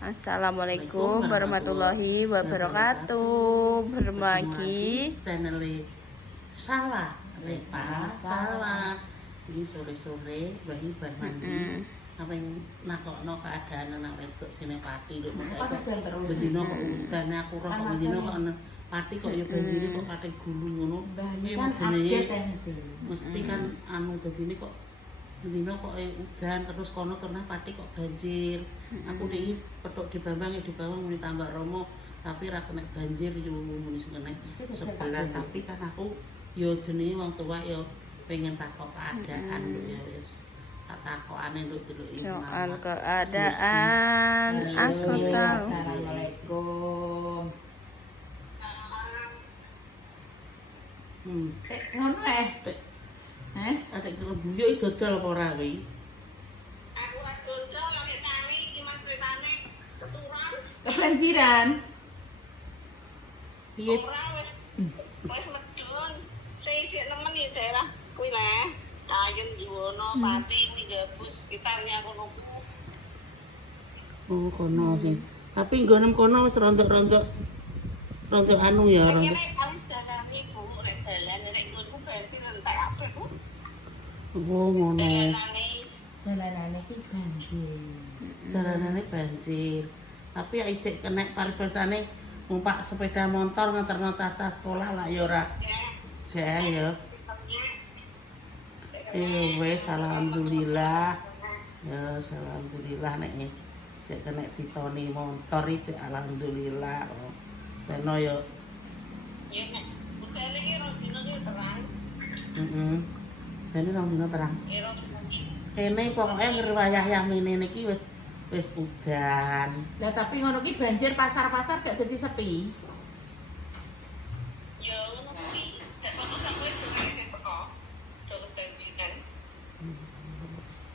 Assalamualaikum warahmatullahi wabarakatuh. Berbagi channel salah Repa salah. Ini sore-sore bayi bar mandi. Apa yang nakokno keadaan anak wedok sine pati lho kok bendino kok udane aku roh kok bendino kok pati kok ya banjir kok kate gulung ngono. Iki jenenge mesti kan anu dadine kok bendino kok udan terus kono terus pati kok banjir. Aku iki petuk di Bambang muni tambak Romo tapi ra kena banjir yo muni sing kena sebelah tapi kan aku yo jenenge wong tua yo pengen takok keadaan lho ya wis. Takokane nduk delok soal keadaan aku tahu. Assalamualaikum. Ngono Adek kerebuyo iki dodol apa ora kuwi? Aku dodol lagi tangi gimana ceritane keturun. Kebanjiran. Piye? Ora wis medun. Sing jek nemen ya daerah kuwi le. Kayen Yuwono, Pati, kuwi gabus sekitarnya kono. Oh kono sih. Tapi nggonem kono wis rontok-rontok anu ya rontok. Nek paling dalan ibu rek dalan nek ngono bensin entek apik ku. Oh ngono. Jalanane iki banjir. Jalanane banjir. Tapi ya isik kena paribasane numpak sepeda motor nganterno cacah sekolah lah ya ora. Jek ya. Wes alhamdulillah. Ya alhamdulillah nek cek kena ditoni motor iki alhamdulillah. Oh. Teno yo. Ya nek hotel iki ro dino iki terang. Dene rong dino terang. Ya ro iki. Kene pokoke riwayah yang mene niki wis udan. Lah tapi ngono ki banjir pasar-pasar gak dadi sepi. Ya ngono kuwi. Nek foto sampe sing teko. Terus bensinan.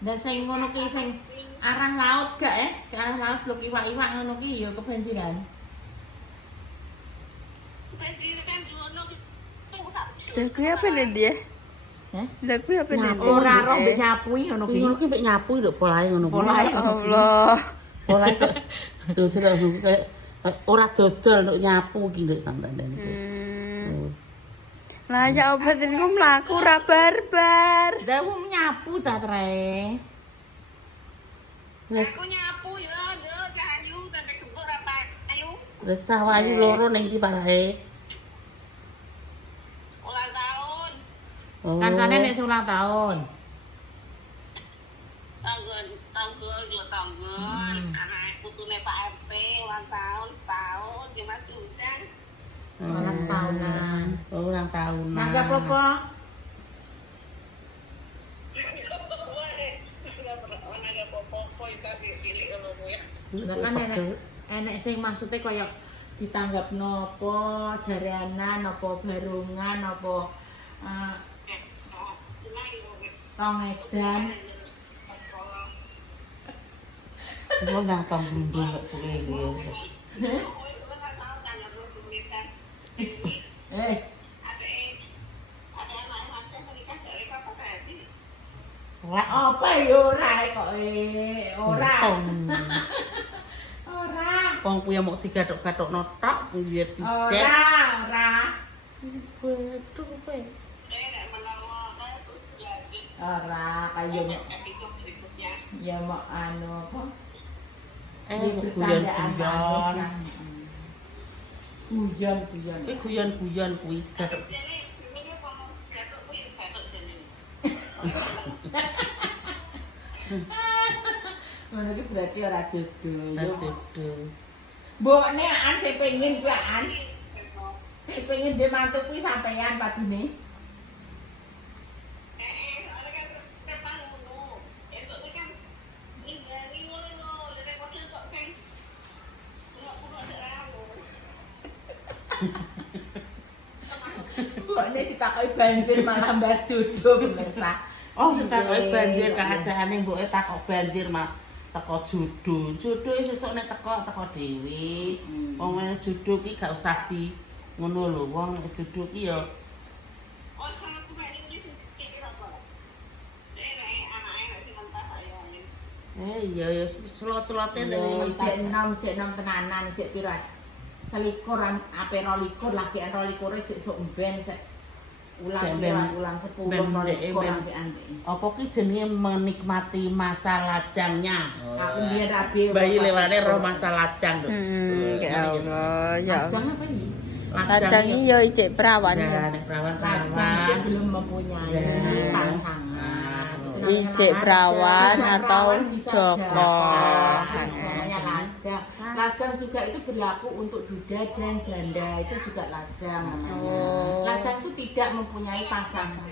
Lah sing ngono ki sing arah laut gak ke arah laut blok iwak-iwak ngono ki ya kebanjiran. Banjir kan Yuwono ki sak. Jago apa nih dia? Heh? Jago apa nih? Ora ro mbek nyapui ngono ki. Ngono ki mek nyapu lho polahe ngono. Polahe. Allah. Polahe kok dodol kayak ora dodol nduk nyapu ki nduk santandane. Lah ya obat ini ku mlaku ra barbar. Lah wong nyapu catre. Wis Aku nyapu ya, lho Cahayu sampe gembok ra payu. wis sawayu loro ning iki palahe. Ulang tahun. Oh. Kancane nek ulang tahun. Tanggal. Anak putune Pak RT ulang tahun setahun dia masih undang. 12 tahunan. Oh, ulang tahunan. Nanggap apa? Lah kan enek sing maksude kaya ditanggap nopo, jaranan, nopo barungan, nopo tongedan. Gua gampang bundul kok kuwi ya. Lek Apa ya ora kok ora. Ora. wong kuwi mok digathuk-gathukno tok piye dicek. Ora. Betul kowe. Ora kaya Episode berikutnya. ya mau anu apa? Guyon-guyon. Guyon. Kuwi guyon-guyon kuwi gathuk. Jadi jenenge wong gathuk kuwi gathuk jenenge. Ngono iki berarti ora jodoh. Asyik. Mbokne an sing pengin kuwi an. Sing pengin dhe mantu kuwi sampean padune. Ada kan depan ngono. Itu kan ningali ngono, lek wakil kok sing enggak kudu ada rawo. Mbokne ditakoki banjir malah mbak jodoh pemirsa. Oh, ditakoki banjir keadaane mboke takok banjir mah teko jodoh. Jodoh sesuk nek teko dhewe. Wong wis jodoh ki gak usah di ngono lho, wong jodoh ki ya Oh, sama tuh ini sih kira apa? Nek anake sing mentah ayo. Iya ya selot-selote Cek dari cek nom tenanan cek piro. Selikur ape 22 lagi 22 cek sok ben sek ulang 10 22 apa ki jenenge menikmati masa lajangnya. Aku biar rapi Bayi lewane roh masa lajang lho. Ya Allah, ya. Lajang apa ini? Lajang iki yo ijek perawan. Ya, nek Lajang perawan-perawan. itu belum mempunyai Ya. pasangan. Itu namanya Ijek perawan lajang. atau Perawan bisa joko. jadi. Itu namanya lajang. Lajang juga itu berlaku untuk duda dan janda. Itu juga lajang namanya. Oh. Lajang itu tidak mempunyai pasangan.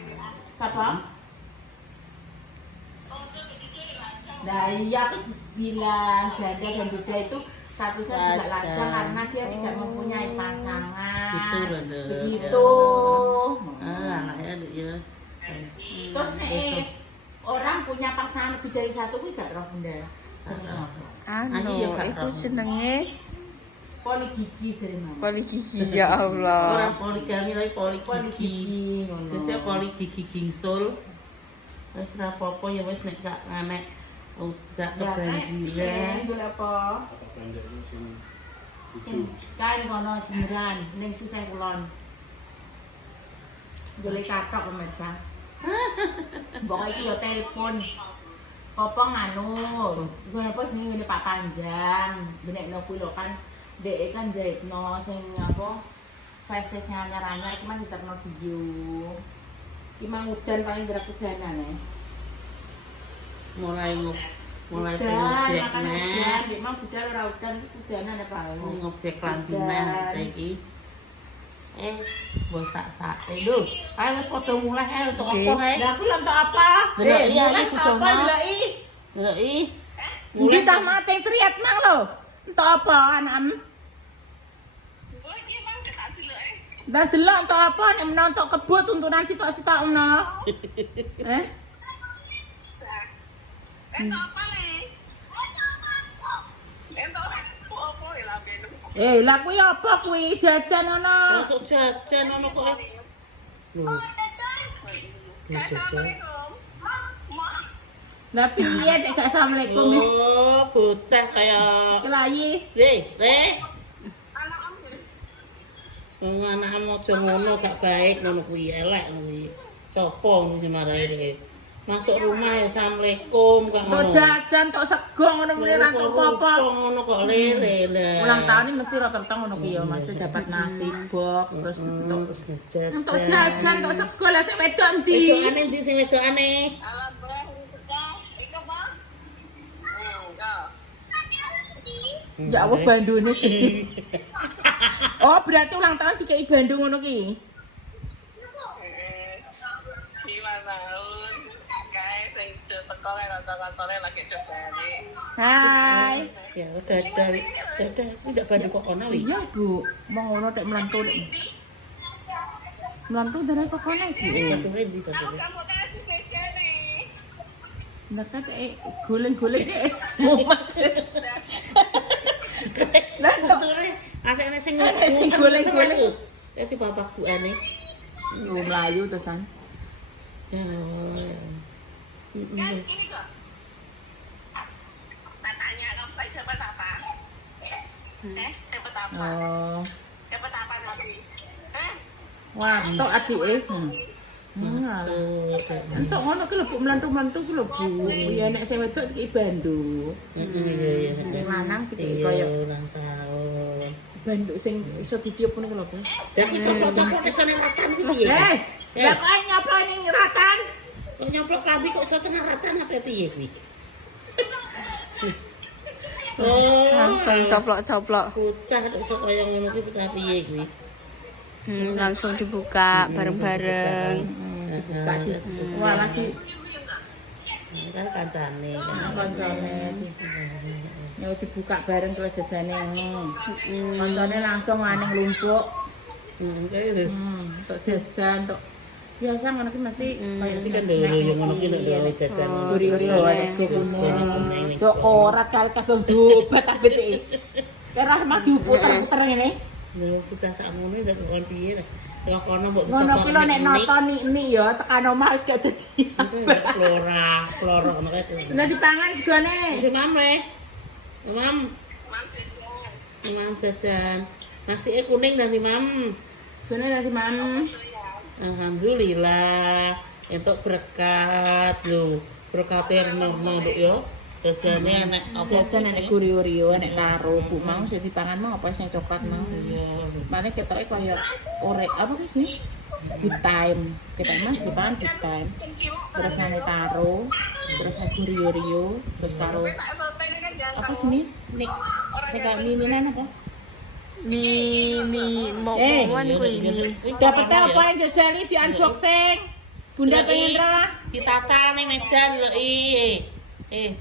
Siapa? Nah iya aku bilang janda dan duda itu statusnya juga Lajang. lajang karena dia tidak mempunyai pasangan. Gitu loh, Nduk. Begitu. Anaknya ya. Terus nih orang punya pasangan lebih dari satu kuwi gak roh Bunda. Seneng apa? Anu, Ayo, Kak, iku Roh. senenge Poligigi sering mama. poligigi ya Allah. Orang poligami tapi poligigi. Poligigi ngono. Sesuk poligigi gingsul. Wis ra apa-apa ya wis nek gak nganek gak kebanjiran. Iku apa? Kan kono jemuran ning sisih kulon. Golek katok pemirsa. Mbok iki yo telepon. Popong anu, gue apa sih ngene Pak Panjang, benekno kuwi lho kan, dhek kan jahitno sing apa face sing anyar-anyar ki mah diterno video. Ki mang udan paling gerak udanane. Mulai Udan, pengobyek makan neh. udan, dhek mang budal ora udan ki udanane paling. Ngobyek lambinan kita iki. Bosak-sake lho. Ayo wis padha mulai ae untuk apa kae? Lah aku lho entuk apa? Delok iya, mulai iki apa Jono. deloki? Deloki. Ndi cah mate triat mang lho. Entuk apa anakmu? Gue ini bang saya tak dulu Ndak delok entuk apa nek menawa entuk kebo tuntunan sitok-sitok menawa. Entah apa nih? Entah apa ya lah beno. Lah kuwi apa kuwi jajan ono. Masuk jajan ono kok. Lho, Assalamualaikum. Ma. Lah piye nek gak asalamualaikum iki? oh, bocah kaya Kelayi. Le. Anak ambil. Anakmu aja ngono gak baik ngono kuwi elek kuwi. Sopo sing marahi iki? Masuk rumah ya assalamualaikum kak Tok jajan tok sego ngono muni ra entuk apa-apa. Ngono kok lele lah. Ulang tahun ini mesti rata-rata ngono ki ya, mesti dapat nasi box terus entuk jajan tok sego lah sik wedok ndi? Wedokane ndi sing wedokane? Alam bang, ika bang. Enggak. Ya Allah bandune gede. Oh, berarti ulang tahun dikei Bandung ngono ki. Lima tahun. Guys, yang teko kayak kanca-kancane lagi dobane. Hai. Ya udah. Tidak Bandung kok kono wi. Iya, Bu. Mau ngono tek melantu. Melantu dari kok kono iki. Bandung ndi Bandung. Kamu kasih spesial nih. Ndak kan goleng-goleng mumet. Lah kok Ada sing goleng-goleng. Dadi bapakku ane. yo mlayu terusan. Ya. Kan sini kok. Tanya kamu tadi dapat apa? Dapat apa? Oh. Dapat apa tadi? Wah, tok adike. Entuk ngono ki lho Bu melantu-melantu ki lho Bu. Ya nek sing wedok iki Bandung. Iya. Sing lanang iki kaya ulang tahun. Bandung sing iso ditiup ngono ki lho Bu. Ya iki coba-coba desane ratan iki piye? Lah kok nyoplo ning ratan? Kok nyemplok klambi kok iso tengah ratan apa piye kuwi? Oh, Langsung coplok-coplok. bocah kok iso kaya ngono kuwi bocah piye kuwi? Langsung dibuka bareng-bareng. Dibuka di. Wah lagi Kan kancane kan. koncone. Ya dibuka bareng kalau jajane. Koncone langsung maning lumpuk. Kayak lho. Untuk jajan, untuk biasa ngono ki mesti kaya Mesti kan lho ngono ki lho jajan. Guri-guri es kuning. Tok korat kali kabeh dobat kabeh iki. Kira mah diputer-puter ngene. Lho bocah sakmono ndak kon piye lah. Ya kono mbok Ngono kuwi lho nek nonton ini ya tekan omah wis gak dadi. flora ngono kae. Nek dipangan segone. Iki mame. Mam, Manfaat. mam jajan. Nasi kuning dan mam. Segone dadi mam. Alhamdulillah. Entuk berkat lho. Berkate Nurno nduk yo. Jajane enek apa? Jajan enek Oreo, enek karo Bu mau sing dipangan mau apa sing coklat mau. Iya. Mane ketoke kaya orek apa wis nih? Good time. Kita mas dipangan good time. Terus ane taro, terus ane Oreo, terus karo Tak soteng kan jangan. apa sih nih? Nik kayak mininan apa? Mi mau Eh, mau kuwi mi. Dapat apa yang jajali di unboxing? Bunda pengen ra? Ditata ning meja lho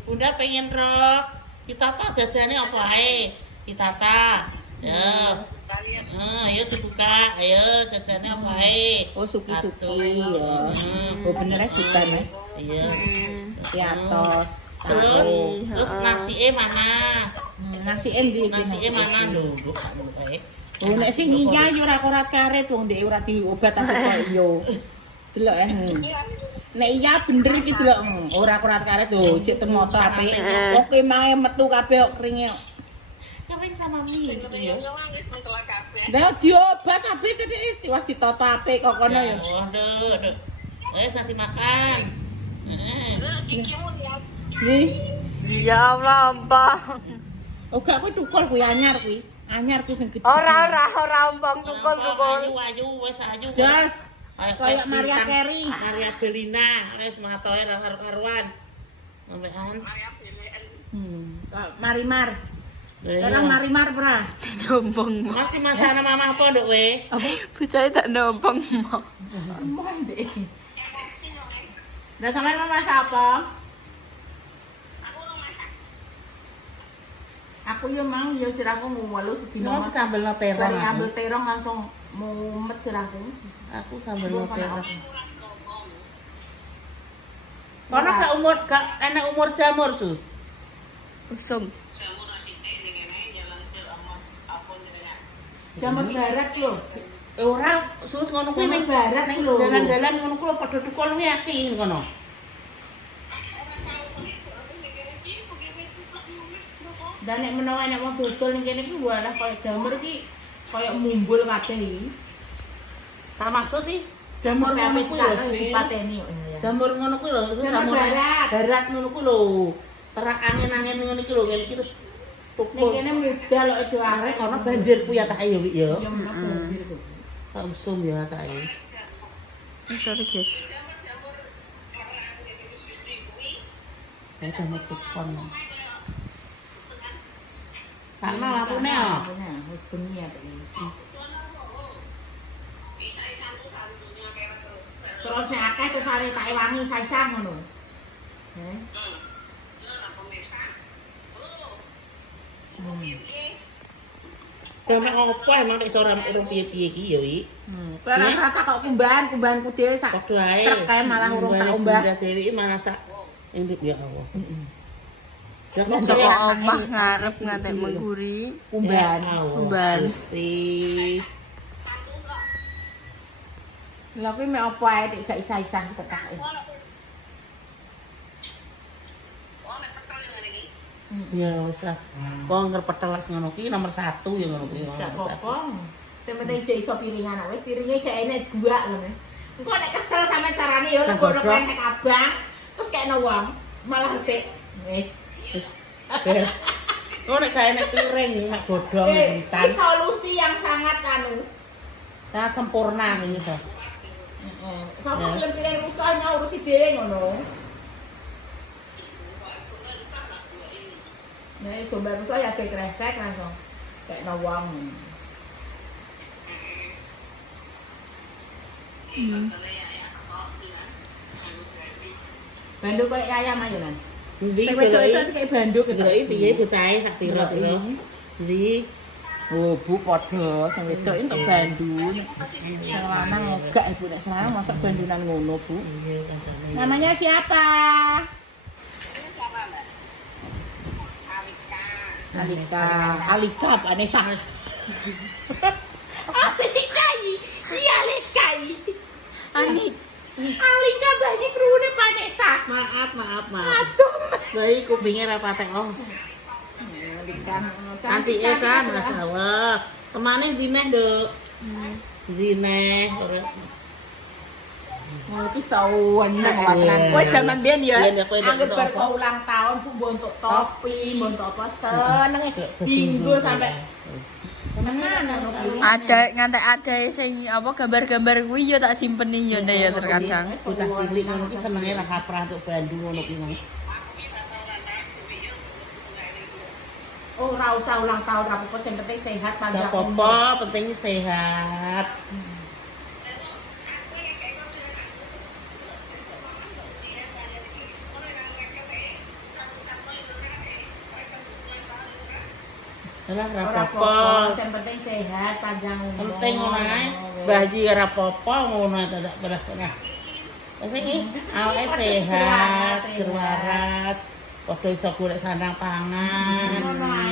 Bunda pengen roh. Ditata jajane apa ae? Ditata. Ya. Ayo dibuka. Ayo jajane apa ae? Oh suki-suki ya. Oh bener ya good time ya. Iya. Piatos, Terus taro. terus nasi mana? Nasi endi iki Nasi mana lho? Oh nek sing iya yo ora korat karet wong ndek ora diobat tapi kok yo. Delok Nek iya bener iki delok ora korat karet lho, cek temoto apik. Oke mae metu kabeh kok keringe. Sering sama mie gitu ya. Wis mencela kabeh. Lah diobat kabeh iki wis ditata apik kok kono ya. Aduh. Nanti makan. Gigimu dia. Nih, Ya Allah, Mbak. oh gak kuwi tukul kuwi anyar kuwi. Anyar kuwi sing gedhe. Ora ombang tukul. Ayu wis ayu. Jas. Kayak Maria Carey. Maria Belina, wis matoe ra karuan. Sampean. Marimar. Sekarang Marimar pra. Nyombong. Mati masana mama apa nduk we? Bocah tak nyombong. Mon deh. Nah sampean mau masak apa? Aku yo mang yo sirahku ngulu sedina Mau mas. sambel terong. Bari aku. ambil terong langsung mumet sirahku. Aku sambel terong. Kono Kono gak umur gak enak umur jamur sus. Usum. Jamur nasi teh ngene jalan cil apa jenenge. Jamur barat lho. Ora sus ngono kuwi Jamur ning barat ning lho. jalan-jalan ngono kuwi padha tukul kuwi akeh ngono. Dan nek menawa nek mau dodol ning kene iki walah koyo jamur iki koyo mumbul kabeh iki. Tak maksud iki jamur ngono kuwi lho sis. dipateni kok ya. Jamur ngono kuwi lho, terus Jamur barat. Barat ngono kuwi lho. Terak angin-angin ngono iki lho, ngene iki terus Ning tukul. kene muda lho do Arek arek kono banjir kuwi ya tak ya Wik ya. yo menawa banjir kok. Tak usum ya tak ya. Sorry guys. Jamur merah gitu suci kuwi. Ya jamur tukul. Karena lampune ya. Nah, wis bengi ya iki. Bisa satu-satunya kayak Terus nek akeh terus arek tak ewangi saisah ngono. Heh. pemirsa. Nek opo emang nek sore urung piye-piye iki ya Wik. Kowe rasa tak kok kumbahan-kumbahanku dhewe sak. Padha ae. Trek malah urung tak ombah. Bunda Dewi iki malah sak induk ya Allah. Ya kok Kok kaya omah ngarep ngantek mengguri. Kumbahan. Kumbahan. Gusti. Lha kuwi mek opo ae nek gak isah-isah kok tak. Ya wis lah. Wong ngerpetelas ngono kuwi nomor 1 ya ngono kuwi. Gak apa-apa. Sing penting jek iso piringan awake piringe gak enek dua ngono. Engko nek kesel sama carane ya lebono kresek abang terus kekno wong malah resik. Wis. Oh nek gak enek piring mek godhong Ini bentan. solusi yang sangat Sangat sempurna ini so. Sama film piring rusak ngurusi dhewe ngono. Nah, gambar rusak ya kayak kresek langsung kekno wong. Banduk kayak ayam aja nan. Sing wedok itu kayak banduk gitu. Iki piye bocahe sak pira-pira. Ndi Oh, Bu padha sing wedok entuk bandu. Sing lanang enggak Ibu nek sing lanang masak bandunan ngono, Bu. iya kancane. Namanya siapa? Alika. Alika apa Nesa? Alika. Iya Alika iki. Anik. Alika bayi krune pakai sak. Maaf. Aduh. Bayi kupingnya ra patek oh. Alika. Nanti ya Chan, masalah. Kemana dineh, Dok? Dineh. Oh, iki saweneng Iya. watenan. Kowe jaman biyen ya. Iya, kowe ndek Anggere bar apa? kok ulang tahun ku mbontok topi, mbontok apa seneng dinggo sampai tenan Ada ngantek ada sing apa gambar-gambar kuwi yo tak simpeni yo ndek ya terkadang. Bocah cilik ngono ki senenge ra kaprah untuk Bandung ngono ki. Oh, ora usah ulang tahun ra apa-apa sing penting sehat panjang Gak apa-apa, penting sehat. Alah ra Ora apa-apa. apa-apa, sing penting sehat panjang umur. Penting ngono ae. Bayi ra apa-apa ngono tak pernah. Penting awake sehat, seger waras. Padha iso golek sandang pangan.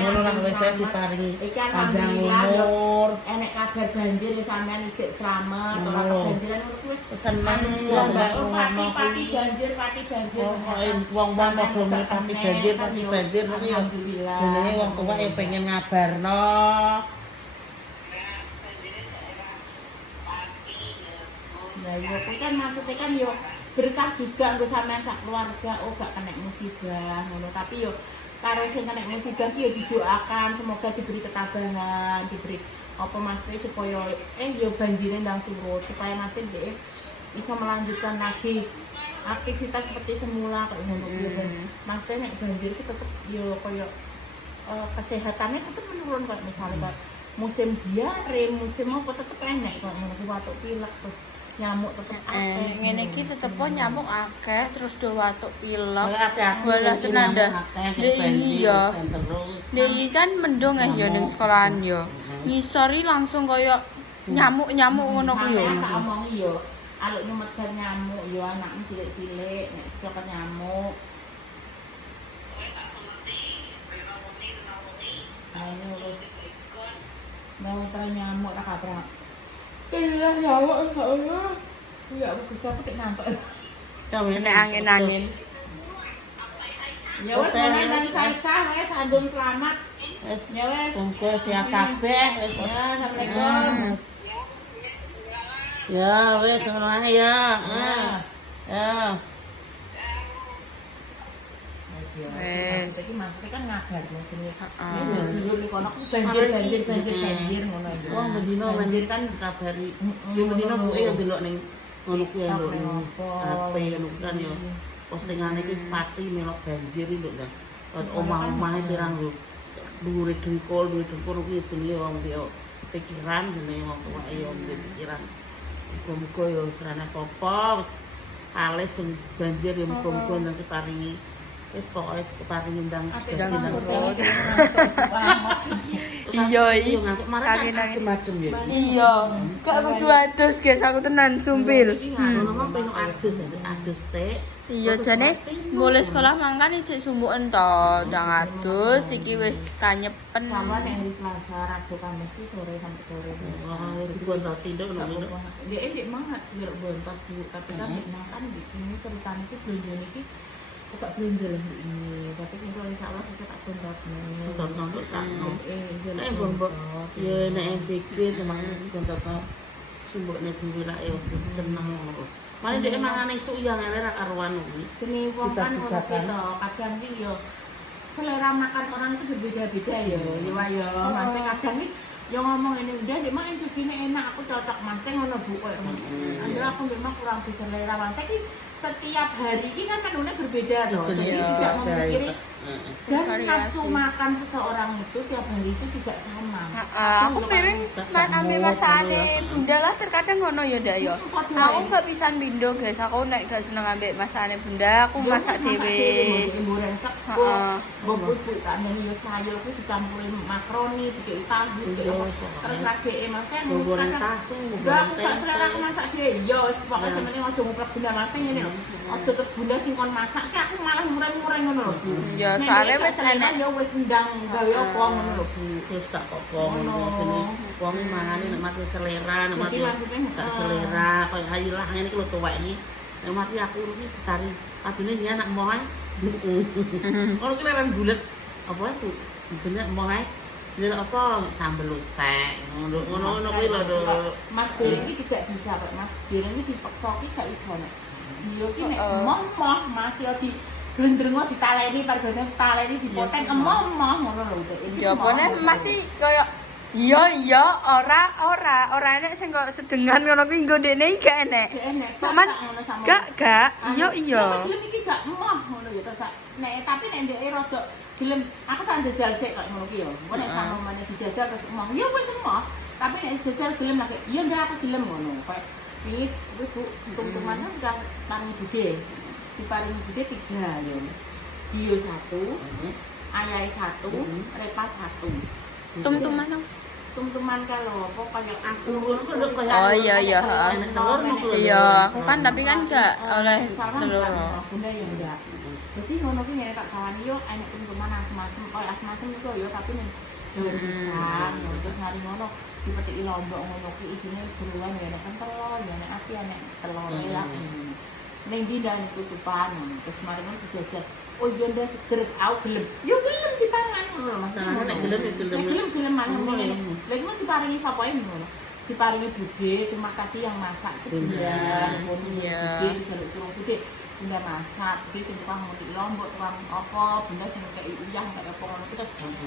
Ngono lah wis diparingi panjang umur. Enek kabar banjir wis sampean ijek slamet, ora Oh. kebanjiran ngono wis Seneng pati banjir. wong-wong padha pati banjir kuwi ya jenenge wong tuwa yang pengen ngabarno. Lah yo kuwi kan maksudnya kan yo berkah juga nggo sampean sak keluarga gak kena musibah ngono tapi yo karo sing kena musibah ki yo didoakan semoga diberi ketabahan, diberi apa maksudnya supaya yo banjirnya ndang surut supaya maksudnya dia bisa melanjutkan lagi aktivitas seperti semula kayak ngono yo maksudnya nek banjir ki tetep yo koyo kesehatannya tetep menurun kayak misalnya kayak musim diare, musim apa tetep enek kayak ngono ki watuk pilek terus nyamuk tetep akeh. Ngene iki tetep kok nyamuk akeh terus do watuk pilek. Hati-hati. Walah tenan dah. Dek ini ya. Terus. Dek iki kan mendung ya ning sekolahan yo. Ngisori langsung koyo nyamuk-nyamuk ngono ku yo. Makanya tak omongi yo, aluk nyemegat nyamuk yo anakmu cilik-cilik nek iso nyamuk. Ayo wis. Mau terus nyamuk ra kaprah. Iya nyamuk enggak ya. Enggak bagus tapi kayak ngantuk. Nek angin-angin. Ya wis nang saisah wis andum selamat. Wis Ya wis. kumpul siap kabeh wis. Ya assalamualaikum. Ya wis ngono ae ya. Ya. Wes. Maksudnya kan ngabarno jenenge. Heeh. Ini dulur ning kono ku banjir ngono ya. Wong bedino banjir kan dikabari. Yo bedino buke yo delok ning ngono kuwi lho. HP ngono kan yo. Postingane iki pati melok banjir lho kan. Omah-omahe pirang lho. Dhuwure dengkul kuwi jenenge wong yo pikiran jenenge wong tuwa yo pikiran. Muga-muga yo serana apa wis ales sing banjir yo muga-muga nanti paringi wis pokoke keparingi ndang Iya iki. Macam-macam ya. Iya. Kok kudu adus guys aku tenan sumpil. Ngono mah pengen adus sik. Iya jane mulai sekolah mangkan cek sumbuken to, ndang adus iki wis kanyepen. Sama nek hari Selasa, Rabu, Kamis ki sore sampai sore. Wah, itu bukan saat tidur ngono. Dia ndek mangat biar bontot Bu, tapi kan ndek makan ini ceritane ki blonjone ki tak belanja lah ini, tapi kalau insyaallah saya tak bontot. Bontot tak. Nek bontot. Ya nek MPG semangat bontot. Sumbukne dhewe ra yo seneng ngono. Mane dhek mangan esuk ya ngene ra karuan kuwi. Jenenge wong kan ngono ki to, kadang ki yo selera makan orang itu berbeda-beda ya. Ya Mas kadang ki yo ngomong ini udah dek mah begini enak aku cocok Mas ngono Bu koyo ngono. Anda aku memang kurang selera Mas ki setiap hari ini kan menunya berbeda loh. Jadi tidak memikiri dan nafsu makan seseorang itu tiap hari itu tidak sama. Aku piring ambil masakane bunda lah terkadang ngono ya ndak ya. Aku gak bisa bindo guys, aku nek gak seneng ambek masakane bunda, aku masak dhewe. Goreng sekol, bubuk tak nyanyi yo sayur kuwi dicampuri makaroni, dikei tahu, terus rageke Mas kan goreng tahu. Enggak, aku gak selera aku masak dhewe. Yo wis pokoke sementing aja nguplek bunda Mas ngene lho. Aja terus bunda sing kon masak ki aku malah mureng-mureng ngono lho. Ya Iya, Nek soalnya dhek gak wis selera enek. ya wis ndang gawe apa ngono lho Bu. Terus gak apa-apa Ngono. ngono. Wong mangane nek mati selera, nek Jadi mati maksudnya, gak selera, koyo ayo lah ngene iki lho tuwek iki. Nek mati aku iki ditari adune ya anak moh ae. Ono ki leren bulet. Apa itu? Bener moh ae. Jadi apa sambel lusek ngono kuwi lho Dok. Mas Bir ini juga bisa kok. Mas Bir ini dipaksa ki gak iso nek. Dia ki nek moh masih di glendrengo ditaleni pargase taleni dipoteng emoh ngono lho Dek. Ini Ya moh, pone ngono. masih koyo iya ora enek sing kok sedengan ngono kuwi nggo dekne gak enek. Gak enek Cuman ngono sama. gak iya. Gelem iki gak emoh ngono ya ta sak. Nek tapi nek ndeke rada gelem aku tak jajal sik kok ngono ki ya. Engko nek sama meneh dijajal terus emoh. Ya wis emoh. Tapi nek jajal gelem lagi. Iya ndak aku gelem ngono. Kayak wingi Bu tung-tungan kan udah paringi bude. Diparingi bude 3 ya. Dio 1, ayahe 1, repa 1. Tum-tuman. Tum-tuman kalau apa kayak asem Telur itu udah kayak- Oh, iya, iya, telur, enak telur, enak telur. Iya, aku kan tapi kan gak oleh misalkan telur. enggak, bunda ya enggak. Jadi ngono ki nyene tak kawani yo enek tum-tuman asem-asem, koyo asem-asem iku yo tapi ning daun pisang, terus mari ngono dipethiki lombok ngono ki isine jeroan ya enek kental, ya enek ati enek telur ya. Ning ndi ndak tutupan, terus mari ngono dijajal. Oh iya ndak seger, aku gelem. Yo gelem dipangan ngono Mas. Nah, nek gelem ya gelem. Nek gelem malah Oh, ngene. iya. Lagi mau diparingi sapa ae ngono. Diparingi bude, cuma tadi yang masak itu bunda, Iya. bude disaluk turun bude, bunda masak, bude sing tukang mutik lombok, tukang apa, bunda sing kayak uyah kayak apa ngono kita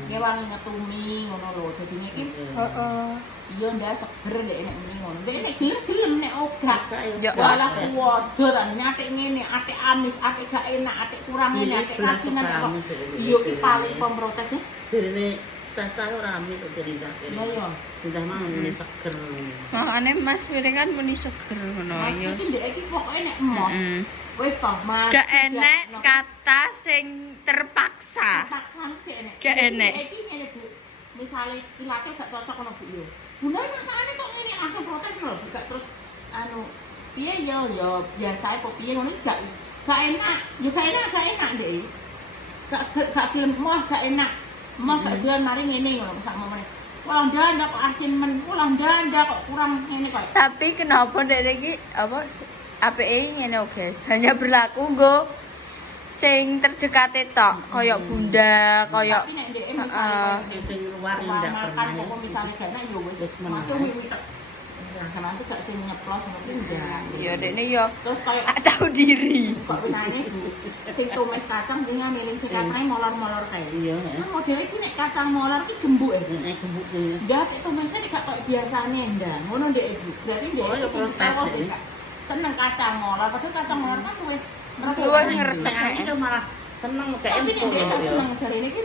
ngewangi ngetumi ngono lho. Dadi iki Heeh. iya ndak seger ndek nek muni ngono. Ndek nek gelem-gelem nek ogah. Ya Walah kuwodo ta nyatik ngene, atik amis, atik gak enak, atik kurang ngene, atik kasinan kok. Iya ki paling pemprotes Jarine cah-cah ora amis jadi dak. Iya ya. Entah mang ini seger. Makane Mas Piring kan muni seger ngono Mas ya. iki ndek iki pokoke nek emoh. Wis toh Mas. Gak enek kata sing terpaksa. Paksane gak enek. Gak enek. Iki ngene Bu. Misale ilate gak cocok ngono Bu yo. Bunda masakane kok ngene langsung protes lho, gak terus anu piye yo biasa apa piye ngono gak enak. Yo gak enak ndek. Gak gelem moh gak enak. Moh gak doan mari ngene ngono sak momene. Walah ndak kok asin men, walah ndak kok kurang ngene kok. Tapi kenapa dek iki apa APE ngene guys, hanya berlaku nggo sing terdekate tok, koyok bunda, koyok Tapi nek ndek misale Di luar yang luar ndak makan pernah. kok misalnya gak enak yo wis Wis menang. masuk wiwi tok. Nah, termasuk gak sing nyeplos ngerti enggak. ya dekne yo Terus kayak gak tahu diri. kok benane Bu, sing tumis kacang sing milih sing kacangnya molor-molor kae. Iya, Kan model iki nek kacang molor iki gembuk nek gembuk iki. Enggak, tumisnya gak kayak biasane ndak. Ngono ndek Ibu. Berarti ndek Oh, ya iki protes kalau ya. sing gak seneng kacang molor, padahal kacang molor kan luwih Luwih ngeresek. Itu malah seneng kayak Tapi nek empuk ndek gak ya. seneng jarine iki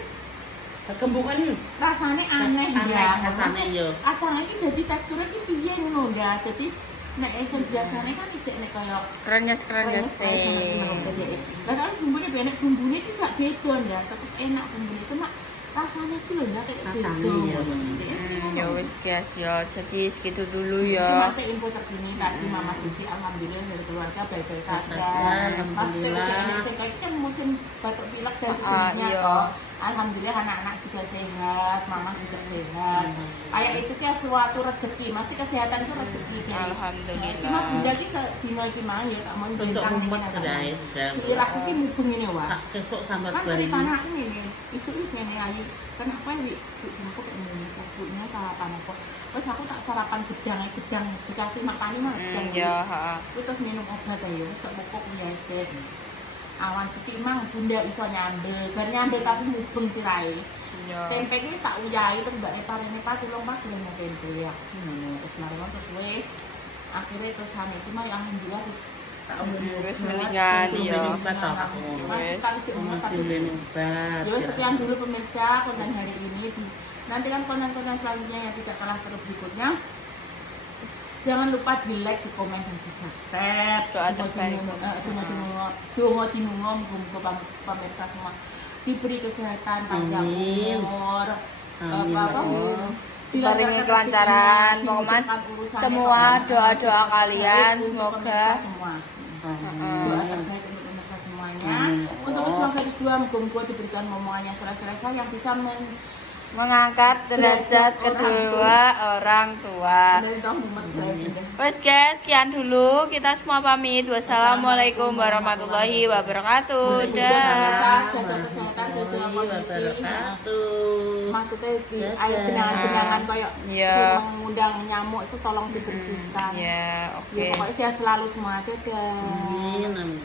Kembukan rasane aneh Aneh ya. rasane yo. Kacang iki dadi teksturnya iki piye ngono ndak. Dadi nek esen biasane kan ijek nek kaya Krenyes-krenyes Lah kan bumbune benek bumbune iki gak beda ndak, tetep enak bumbune cuma rasanya iki lho ndak kayak Rasane ya. Ya wis guys ya, jadi segitu dulu Itu ya. Mas Teh info terkini tadi Mama Sisi alhamdulillah dari keluarga baik-baik saja. Saja, Mas Teh alhamdulillah. udah enak kayak kan musim batuk pilek dan Ah, sejenisnya iya. toh. Alhamdulillah anak-anak juga sehat, Mama juga sehat. Kayak itu kan suatu rezeki, mesti kesehatan itu rezeki. Cuma Alhamdulillah. bunda ki dino iki mang ya tak mau Untuk bintang umat ning sedaya. Sirah iki mubeng ini wah. Sak kesuk sambat Kan bari. ceritanya aku ini, isu ngene ayu. Kenapa ya, Bu, sama aku kayak ngene, ibunya sarapan apa? Terus aku tak sarapan gedang dikasih makani mah gedang. Ya, heeh. Aku terus minum obat ayo, terus tak pokok biasa. Awan sepi mang bunda iso nyambel, bar nyambel tapi mubeng sirahe. Ya. Tempe iki wis tak uyahi terus mbak Nepa tulung Pak gelem tempe ya. Terus mari terus wis akhirnya terus ane cuma ya alhamdulillah terus tak Wis mendingan ya. Mas tak cek umur tapi Masih obat. ya sekian dulu pemirsa konten hari ini. Nantikan konten-konten selanjutnya yang tidak kalah seru berikutnya. Jangan lupa di like, di komen, dan di subscribe. Doa terbaik. Dongo dinungo, muga-muga pemirsa semua diberi kesehatan, panjang Amin. umur, Amin. apa Diparingi kelancaran, pokoknya semua doa-doa kalian semoga semua. Heeh. Doa terbaik untuk pemirsa semuanya. semuanya. Untuk pejuang garis 2 moga-moga diberikan momongan yang selesai yang bisa Mengangkat derajat kedua orang tua. Wes guys, sekian dulu. Kita semua pamit. Wassalamualaikum warahmatullahi wabarakatuh. Dah. Jaga kesehatan, jaga kondisi. Wabarakatuh. Maksudnya di air genangan-genangan kayak Iya. mengundang nyamuk itu tolong dibersihkan. Ya, oke. Ya, pokoknya sehat selalu semua. Dadah. Amin.